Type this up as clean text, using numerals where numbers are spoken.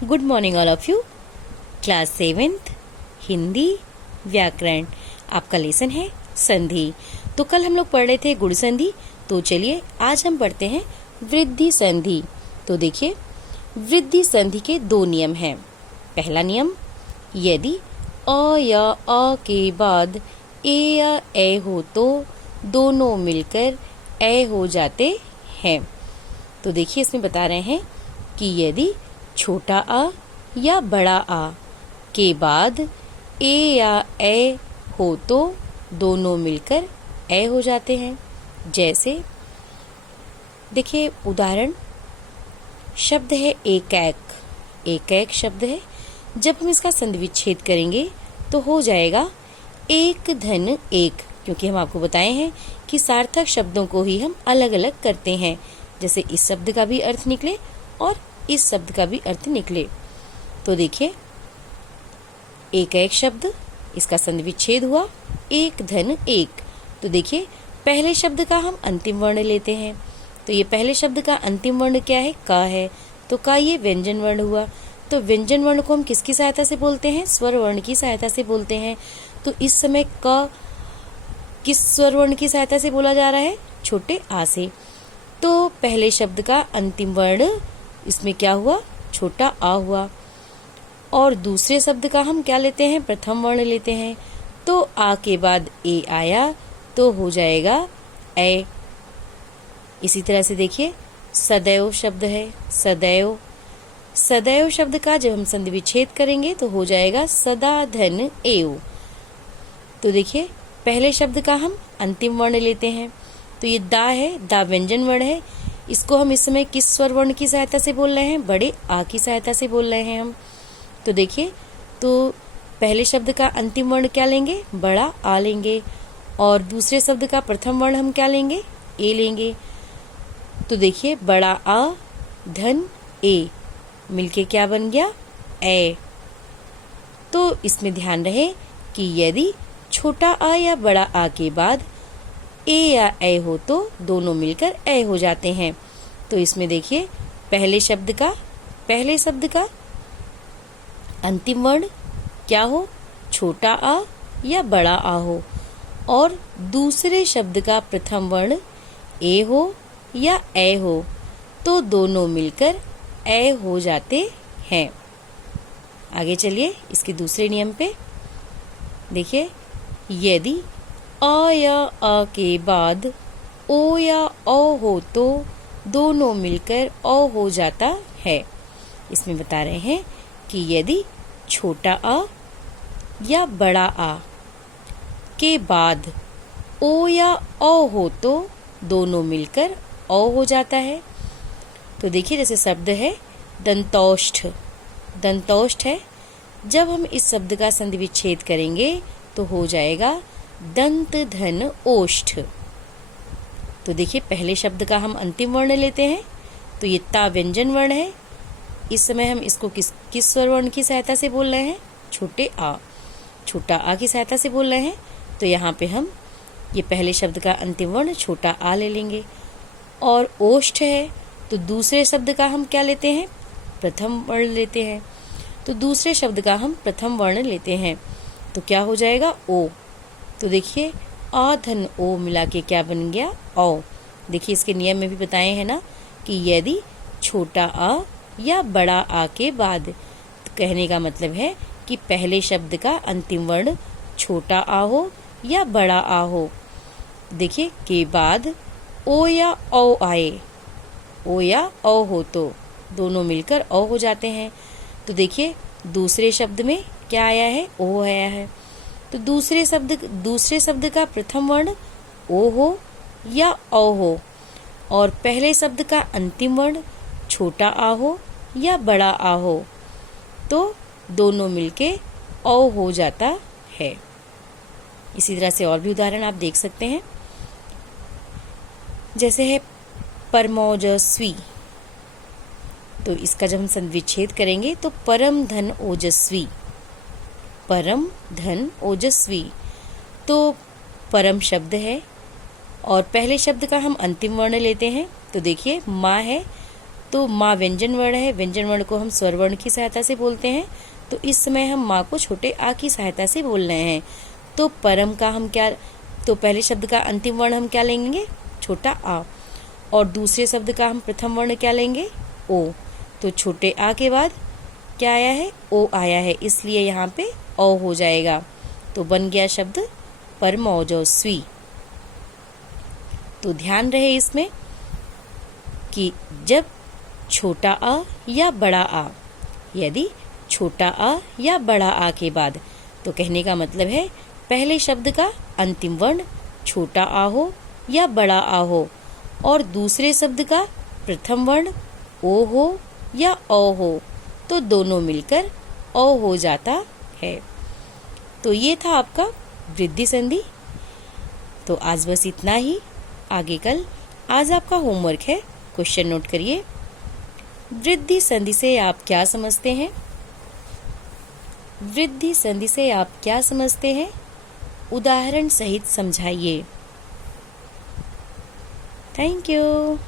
Good morning all of you. Class 7th Hindi व्याकरण, आपका lesson है संधि। तो कल हम लोग पढ़ रहे थे गुण संधि, तो चलिए आज हम पढ़ते हैं वृद्धि संधि। तो देखिए, वृद्धि संधि के दो नियम हैं। पहला नियम, यदि अ या अ के बाद ए या ए हो तो दोनों मिलकर ए हो जाते हैं। तो देखिए, इसमें बता रहे हैं कि यदि छोटा आ या बड़ा आ के बाद ए या ए हो तो दोनों मिलकर ए हो जाते हैं। जैसे देखिए, उदाहरण शब्द है एकैक। एकैक शब्द है, जब हम इसका संधि विच्छेद करेंगे तो हो जाएगा एक धन एक, क्योंकि हम आपको बताए हैं कि सार्थक शब्दों को ही हम अलग अलग करते हैं। जैसे इस शब्द का भी अर्थ निकले और इस शब्द का भी अर्थ निकले। तो देखिए, एक शब्द, इसका संधि विच्छेद हुआ एक धन एक। तो देखिए, पहले शब्द का हम अंतिम वर्ण लेते हैं। तो ये पहले शब्द का अंतिम वर्ण क्या है? का है। तो का ये व्यंजन वर्ण हुआ। तो व्यंजन वर्ण को हम किसकी सहायता से बोलते हैं? स्वर वर्ण की सहायता से बोलते हैं। तो इस समय का किस स्वर वर्ण की सहायता से बोला जा रहा है? छोटे आ से। तो पहले शब्द का अंतिम वर्ण इसमें क्या हुआ? छोटा आ हुआ। और दूसरे शब्द का हम क्या लेते हैं? प्रथम वर्ण लेते हैं। तो आ के बाद ए आया तो हो जाएगा ए। इसी तरह से देखिए, सदैव शब्द है। सदैव, सदैव शब्द का जब हम संधि विच्छेद करेंगे तो हो जाएगा सदा धन एव। तो देखिए, पहले शब्द का हम अंतिम वर्ण लेते हैं। तो ये दा है, दा व्यंजन वर्ण है। इसको हम इस समय किस स्वर वर्ण की सहायता से बोल रहे हैं? बड़े आ की सहायता से बोल रहे हैं हम। तो देखिए, तो पहले शब्द का अंतिम वर्ण क्या लेंगे? बड़ा आ लेंगे। और दूसरे शब्द का प्रथम वर्ण हम क्या लेंगे? ए लेंगे। तो देखिए, बड़ा आ धन ए मिलके क्या बन गया? ए। तो इसमें ध्यान रहे कि यदि छोटा आ या बड़ा आ के बाद ए या ए हो तो दोनों मिलकर ए हो जाते हैं। तो इसमें देखिए, पहले शब्द का अंतिम वर्ण क्या हो? छोटा आ या बड़ा आ हो। और दूसरे शब्द का प्रथम वर्ण ए हो या ए हो तो दोनों मिलकर ए हो जाते हैं। आगे चलिए इसके दूसरे नियम पे। देखिए, यदि अ या अ के बाद ओ या औ हो तो दोनों मिलकर औ हो जाता है। इसमें बता रहे हैं कि यदि छोटा आ या बड़ा आ के बाद ओ या औ हो तो दोनों मिलकर औ हो जाता है। तो देखिए, जैसे शब्द है दंतौष्ठ। दंतौष्ठ है, जब हम इस शब्द का संधि विच्छेद करेंगे तो हो जाएगा दंत धन ओष्ठ। तो देखिए, पहले शब्द का हम अंतिम वर्ण लेते हैं। तो ये ता व्यंजन वर्ण है। इस समय हम इसको किस स्वर वर्ण की सहायता से बोल रहे हैं? छोटे आ, छोटा आ की सहायता से बोल रहे हैं। तो यहाँ पे हम ये पहले शब्द का अंतिम वर्ण छोटा आ ले लेंगे। और ओष्ठ है, तो दूसरे शब्द का हम क्या लेते हैं? प्रथम वर्ण लेते हैं। तो दूसरे शब्द का हम प्रथम वर्ण लेते हैं। तो क्या हो जाएगा? ओ। तो देखिए, आ धन ओ मिला के क्या बन गया? औ। देखिए, इसके नियम में भी बताए हैं ना कि यदि छोटा आ या बड़ा आ के बाद, तो कहने का मतलब है कि पहले शब्द का अंतिम वर्ण छोटा आ हो या बड़ा आ हो। देखिए, के बाद ओ या औ आए, ओ या औ हो तो दोनों मिलकर औ हो जाते हैं। तो देखिए, दूसरे शब्द में क्या आया है? ओ आया है। तो दूसरे शब्द का प्रथम वर्ण ओ हो या औ हो और पहले शब्द का अंतिम वर्ण छोटा आ हो या बड़ा आ हो तो दोनों मिलके औ हो जाता है। इसी तरह से और भी उदाहरण आप देख सकते हैं। जैसे है परमोजस्वी। तो इसका जब हम संधि विच्छेद करेंगे तो परम धन ओजस्वी। परम धन ओजस्वी। तो परम शब्द है और पहले शब्द का हम अंतिम वर्ण लेते हैं। तो देखिए, माँ है, तो माँ व्यंजन वर्ण है, व्यंजन वर्ण को हम स्वर वर्ण की सहायता से बोलते हैं, तो इस समय हम माँ को छोटे आ की सहायता से बोल रहे हैं। तो परम का हम क्या, तो पहले शब्द का अंतिम वर्ण हम क्या लेंगे, छोटा आ, और दूसरे शब्द का हम प्रथम वर्ण क्या लेंगे, ओ। तो छोटे आ के बाद क्या आया है, ओ आया है, इसलिए यहाँ पे ओ हो जाएगा। तो बन गया शब्द परमौजस्वी। तो ध्यान रहे इसमें कि जब छोटा आ या बड़ा आ, यदि छोटा आ या बड़ा आ के बाद, तो कहने का मतलब है पहले शब्द का अंतिम वर्ण छोटा आ हो या बड़ा आ हो, और दूसरे शब्द का प्रथम वर्ण ओ हो या औ हो, तो दोनों मिलकर औ हो जाता है। तो ये था आपका वृद्धि संधि। तो आज बस इतना ही, आगे कल आज आपका होमवर्क है, क्वेश्चन नोट करिए। वृद्धि संधि से आप क्या समझते हैं? वृद्धि संधि से आप क्या समझते हैं? उदाहरण सहित समझाइए। Thank you.